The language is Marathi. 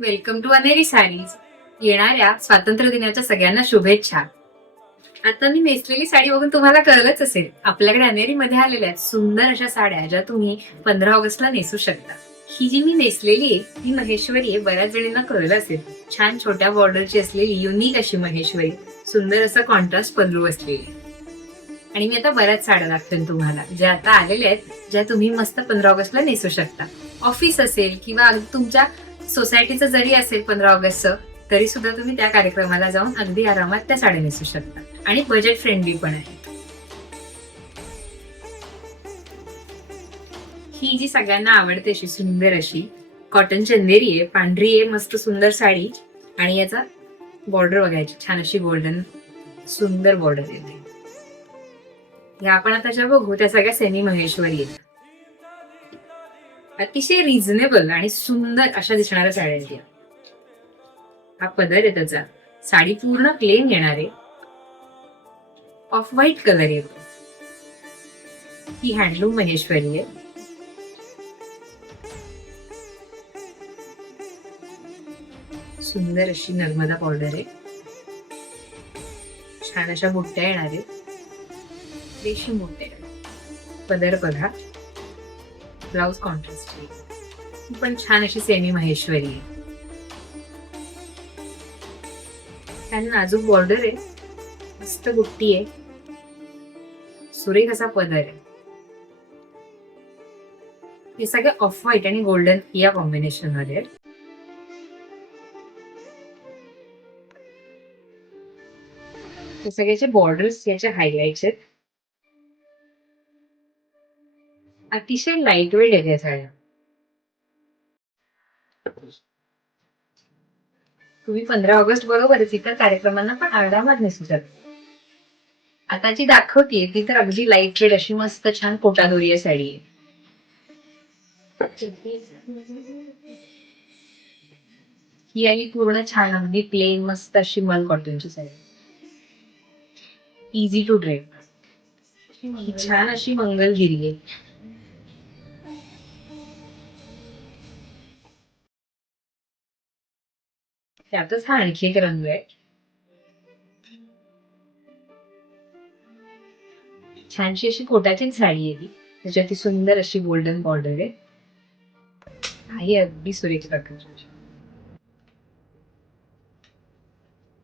Welcome to Aneri sarees. येणाऱ्या स्वातंत्र्य दिनाच्या सगळ्यांना शुभेच्छा. आता मी नेसलेली साडी बघून तुम्हाला कळलंच असेल, आपल्याकडे अनेरीमध्ये आलेल्या आहेत सुंदर अशा साड्या ज्या तुम्ही 15 ऑगस्टला नेसू शकता. ही जी मी नेसलेली आहे ती महेश्वरी आहे. बऱ्याच जणींना कळलं असेल. छान छोट्या बॉर्डरची असलेली युनिक अशी महेश्वरी, सुंदर असा कॉन्ट्रास्ट पल्लू असलेली. आणि मी आता बऱ्याच साड्या दाखवेन तुम्हाला ज्या आता आलेल्या आहेत, ज्या तुम्ही मस्त 15 ऑगस्टला नेसू शकता. ऑफिस असेल किंवा तुमच्या सोसायटीचं जरी असेल 15 ऑगस्टचं, तरी सुद्धा तुम्ही त्या कार्यक्रमाला जाऊन अगदी आरामात त्या साड्या नेसू शकता. आणि बजेट फ्रेंडली पण आहे. ही जी सगळ्यांना आवडते अशी सुंदर अशी कॉटन चंदेरी आहे, पांढरी आहे, मस्त सुंदर साडी. आणि याचा बॉर्डर बघायची छान अशी गोल्डन सुंदर बॉर्डर येते. ह्या आपण आता ज्या बघू त्या सगळ्या सेमी महेश्वरी आहेत. अतिशय रिझनेबल आणि सुंदर अशा दिसणाऱ्या साड्या आहेत. हा पदर आहे त्याचा. साडी पूर्ण प्लेन येणार आहे. ऑफ व्हाईट कलर येतो. ही हँडलूम महेश्वरी आहे. सुंदर अशी नर्मदा बॉर्डर आहे. छान अशा बुट्ट्या येणार आहेत. रेशीम बुट्ट्या. पदर बघा. ब्लाउज कॉन्ट्रास्ट पण छान अशी सेमी महेश्वरी आहे. छान नाजूक बॉर्डर आहे. मस्त बुट्टी आहे. सुरेख असा पदर आहे. हे सगळे ऑफ व्हाईट आणि गोल्डन या कॉम्बिनेशन मध्ये आहेत. हे सगळ्याचे बॉर्डर्स याचे हायलाइट्स आहेत. अतिशय लाईट वेट आहे या साड्या. तुम्ही 15 ऑगस्ट बरोबर इतर कार्यक्रमांना पण आरामात नेसू शकता. आता जी दाखवतीये ती तर अगदी लाईट वेट अशी मस्त छान कोटादोरी साडी आहे. ही आहे पूर्ण छान अगदी प्लेन मस्त अशी मल कॉटनची साडी. Easy to drape. ही छान अशी मंगलगिरी आहे. त्यातच हा आणखी एक रंग आहे. छानशी अशी कोटाची साडी आहे. त्याच्यात ती सुंदर अशी गोल्डन बॉर्डर आहे. ही अगदी सुरेख प्रकारची.